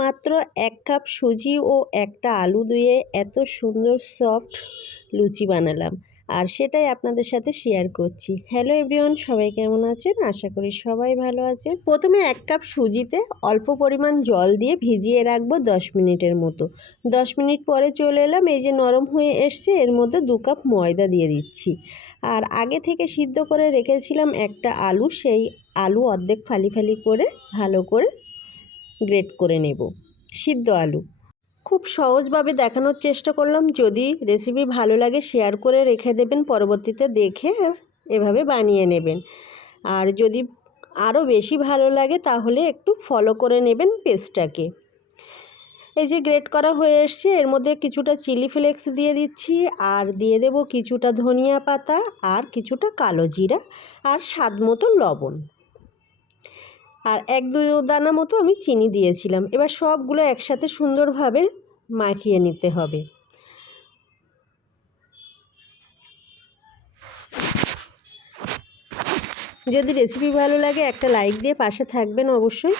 মাত্র এক কাপ সুজি ও একটা আলু দিয়ে এত সুন্দর সফট লুচি বানালাম। আর সেটাই আপনাদের সাথে শেয়ার করছি। হ্যালো এভরিওয়ান সবাই কেমন আছেন? আশা করি সবাই ভালো আছে প্রথমে এক কাপ সুজিতে অল্প পরিমাণ জল দিয়ে ভিজিয়ে রাখব দশ মিনিটের মতো। দশ মিনিট পরে চলে এলাম, এই যে নরম হয়ে এসছে, এর মধ্যে দু কাপ ময়দা দিয়ে দিচ্ছি। আর আগে থেকে সিদ্ধ করে রেখেছিলাম একটা আলু, সেই আলু অর্ধেক ফালি ফালি করে ভালো করে গ্রেট করে নেব। সিদ্ধ আলু। খুব সহজভাবে দেখানোর চেষ্টা করলাম। যদি রেসিপি ভালো লাগে শেয়ার করে রেখে দেবেন। পরবর্তীতে দেখে এভাবে বানিয়ে নেবেন। আর যদি আরও বেশি ভালো লাগে, তাহলে একটু ফলো করে নেবেন পেস্টটাকে এই যে গ্রেট করা হয়ে এসছে, এর মধ্যে কিছুটা চিলি ফ্লেক্স দিয়ে দিচ্ছি। আর দিয়ে দেব কিছুটা ধনিয়া পাতা আর কিছুটা কালো জিরা আর স্বাদ মতো লবণ। আর এক দুই দানা মতো আমি চিনি দিয়েছিলাম। এবার সবগুলো একসাথে সুন্দরভাবে মাখিয়ে নিতে হবে। যদি রেসিপি ভালো লাগে, একটা লাইক দিয়ে পাশে থাকবেন অবশ্যই।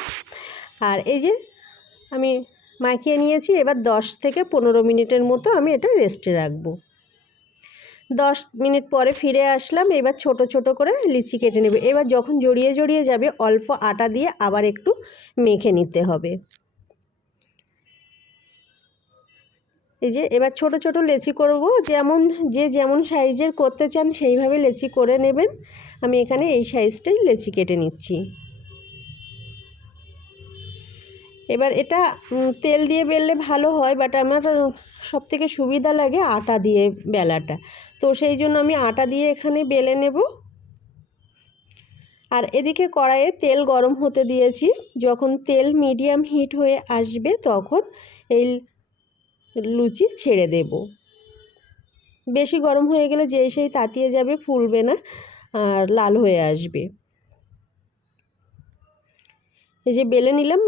আর এই যে আমি মাখিয়ে নিয়েছি, এবার দশ থেকে পনেরো মিনিটের মতো আমি এটা রেস্টে রাখব। দশ মিনিট পরে ফিরে আসলাম, এবার ছোট ছোট করে লিচি কেটে নেবে। এবার যখন জড়িয়ে জড়িয়ে যাবে, অল্প আটা দিয়ে আবার একটু মেখে নিতে হবে। এই যে, এবার ছোট ছোট লেচি করব। যেমন, যে যেমন সাইজের করতে চান সেইভাবে লেচি করে নেবেন। আমি এখানে এই সাইজটাই লেচি কেটে নিচ্ছি। এবার এটা তেল দিয়ে বেললে ভালো হয় বাট আমার সব থেকে সুবিধা লাগে আটা দিয়ে বেলাটা। তো সেই জন্য আমি আটা দিয়ে এখানে বেলে নেব। আর এদিকে কড়াইয়ে তেল গরম হতে দিয়েছি। যখন তেল মিডিয়াম হিট হয়ে আসবে, তখন এই লুচি ছেড়ে দেব। বেশি গরম হয়ে গেলে যেই সেই তাতিয়ে যাবে, ফুলবে না, আর লাল হয়ে আসবে। এই যে বেলে নিলাম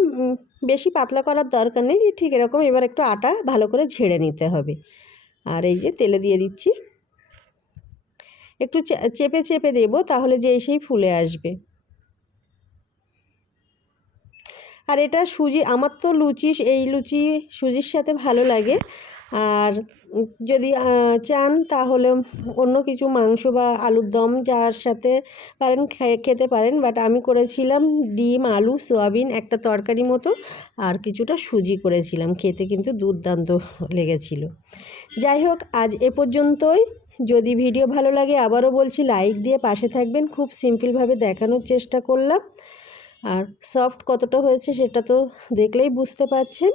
বেশি পাতলা করার দরকার নেই, যে ঠিক এরকম এবার একটু আটা ভালো করে ঝেড়ে নিতে হবে। আর এই যে তেলে দিয়ে দিচ্ছি। একটু চেপে চেপে দেব তাহলে যে সেই ফুলে আসবে। আর এটা সুজি, আমার তো লুচি, এই লুচি সুজির সাথে ভালো লাগে। আর যদি চান তাহলে অন্য কিছু মাংস বা আলুর দম যার সাথে পারেন খেতে পারেন। বাট আমি করেছিলাম ডিম, আলু, সোয়াবিন, একটা তরকারি মতো আর কিছুটা সুজি করেছিলাম। খেতে কিন্তু দুর্দান্ত লেগেছিল। যাই হোক, আজ এ পর্যন্তই। যদি ভিডিও ভালো লাগে আবারও বলছি, লাইক দিয়ে পাশে থাকবেন। খুব সিম্পলভাবে দেখানোর চেষ্টা করলাম। আর সফট কতটা হয়েছে সেটা তো দেখলেই বুঝতে পারছেন।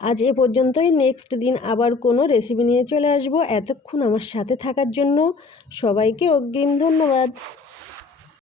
আজ এ পর্যন্তই। নেক্সট দিন আবার কোনো রেসিপি নিয়ে চলে আসব। এতক্ষণ আমার সাথে থাকার জন্য সবাইকে অগ্রিম ধন্যবাদ।